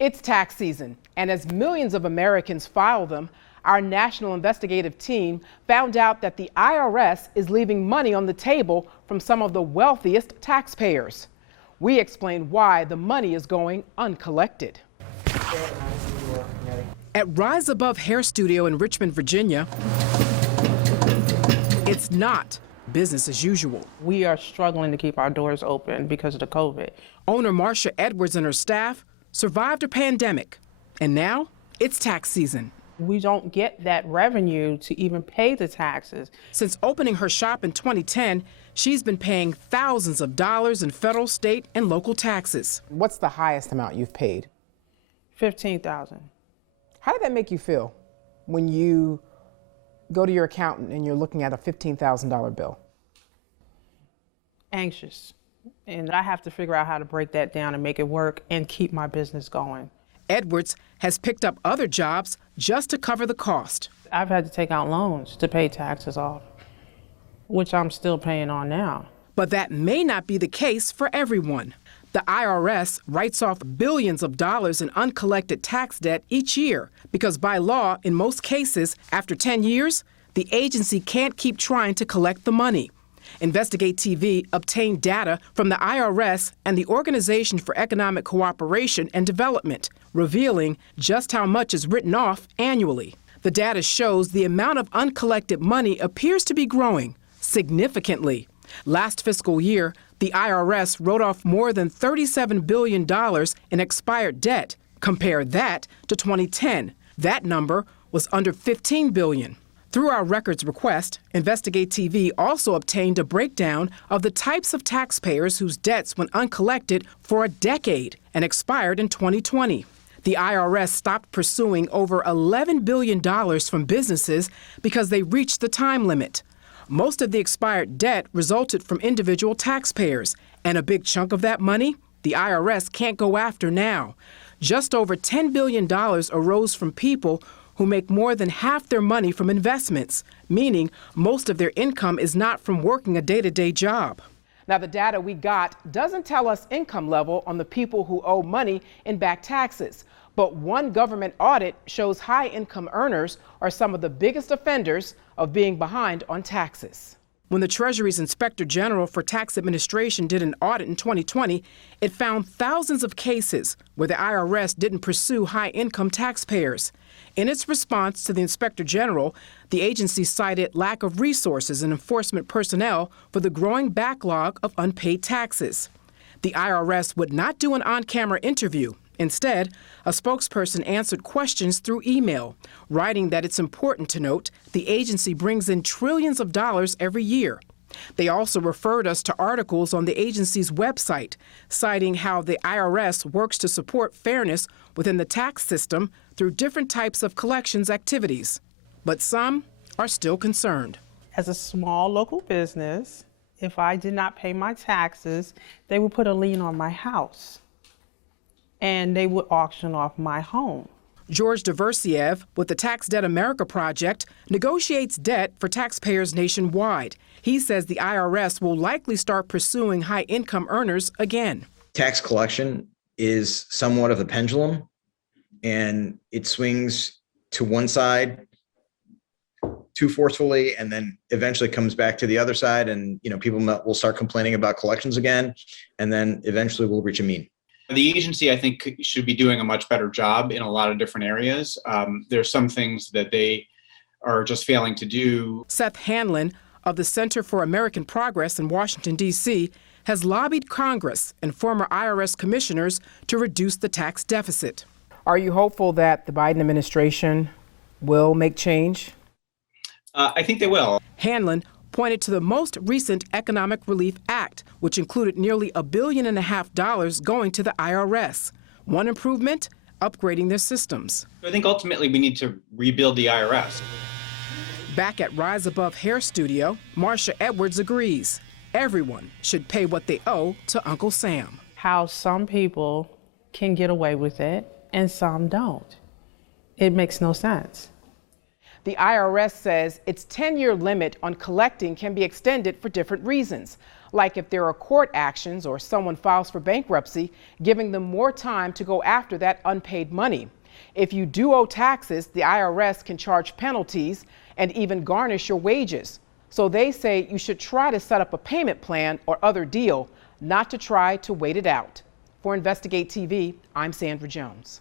It's tax season, and as millions of Americans file them, our national investigative team found out that the IRS is leaving money on the table from some of the wealthiest taxpayers. We explain why the money is going uncollected. At Rise Above Hair Studio in Richmond, Virginia, it's not business as usual. We are struggling to keep our doors open because of the COVID. Owner Marsha Edwards and her staff survived a pandemic, and now it's tax season. We don't get that revenue to even pay the taxes. Since opening her shop in 2010, she's been paying thousands of dollars in federal, state, and local taxes. What's the highest amount you've paid? $15,000. How did that make you feel when you go to your accountant and you're looking at a $15,000 bill? Anxious. And I have to figure out how to break that down and make it work and keep my business going. Edwards has picked up other jobs just to cover the cost. I've had to take out loans to pay taxes off, which I'm still paying on now. But that may not be the case for everyone. The IRS writes off billions of dollars in uncollected tax debt each year because by law, in most cases, after 10 years, the agency can't keep trying to collect the money. Investigate TV obtained data from the IRS and the Organization for Economic Cooperation and Development, revealing just how much is written off annually. The data shows the amount of uncollected money appears to be growing significantly. Last fiscal year, the IRS wrote off more than $37 billion in expired debt. Compare that to 2010. That number was under $15 billion. Through our records request, Investigate TV also obtained a breakdown of the types of taxpayers whose debts went uncollected for a decade and expired in 2020. The IRS stopped pursuing over $11 billion from businesses because they reached the time limit. Most of the expired debt resulted from individual taxpayers, and a big chunk of that money the IRS can't go after now. Just over $10 billion arose from people who make more than half their money from investments, meaning most of their income is not from working a day-to-day job. Now, the data we got doesn't tell us income level on the people who owe money in back taxes, but one government audit shows high-income earners are some of the biggest offenders of being behind on taxes. When the Treasury's Inspector General for Tax Administration did an audit in 2020, it found thousands of cases where the IRS didn't pursue high-income taxpayers. In its response to the Inspector General, the agency cited lack of resources and enforcement personnel for the growing backlog of unpaid taxes. The IRS would not do an on-camera interview. Instead, a spokesperson answered questions through email, writing that it's important to note the agency brings in trillions of dollars every year. They also referred us to articles on the agency's website, citing how the IRS works to support fairness within the tax system through different types of collections activities. But some are still concerned. As a small local business, if I did not pay my taxes, they would put a lien on my house and they would auction off my home. George Diversiev with the Tax Debt America Project negotiates debt for taxpayers nationwide. He says the IRS will likely start pursuing high-income earners again. Tax collection is somewhat of a pendulum, and it swings to one side too forcefully and then eventually comes back to the other side, and people will start complaining about collections again, and then eventually we'll reach a mean. The agency, I think, should be doing a much better job in a lot of different areas. There's some things that they are just failing to do. Seth Hanlon of the Center for American Progress in Washington, D.C., has lobbied Congress and former IRS commissioners to reduce the tax deficit. Are you hopeful that the Biden administration will make change? I think they will. Hanlon pointed to the most recent Economic Relief Act, which included nearly $1.5 billion going to the IRS. One improvement, upgrading their systems. I think ultimately we need to rebuild the IRS. Back at Rise Above Hair Studio, Marsha Edwards agrees. Everyone should pay what they owe to Uncle Sam. How some people can get away with it and some don't. It makes no sense. The IRS says its 10-year limit on collecting can be extended for different reasons, like if there are court actions or someone files for bankruptcy, giving them more time to go after that unpaid money. If you do owe taxes, the IRS can charge penalties and even garnish your wages. So they say you should try to set up a payment plan or other deal, not to try to wait it out. For Investigate TV, I'm Sandra Jones.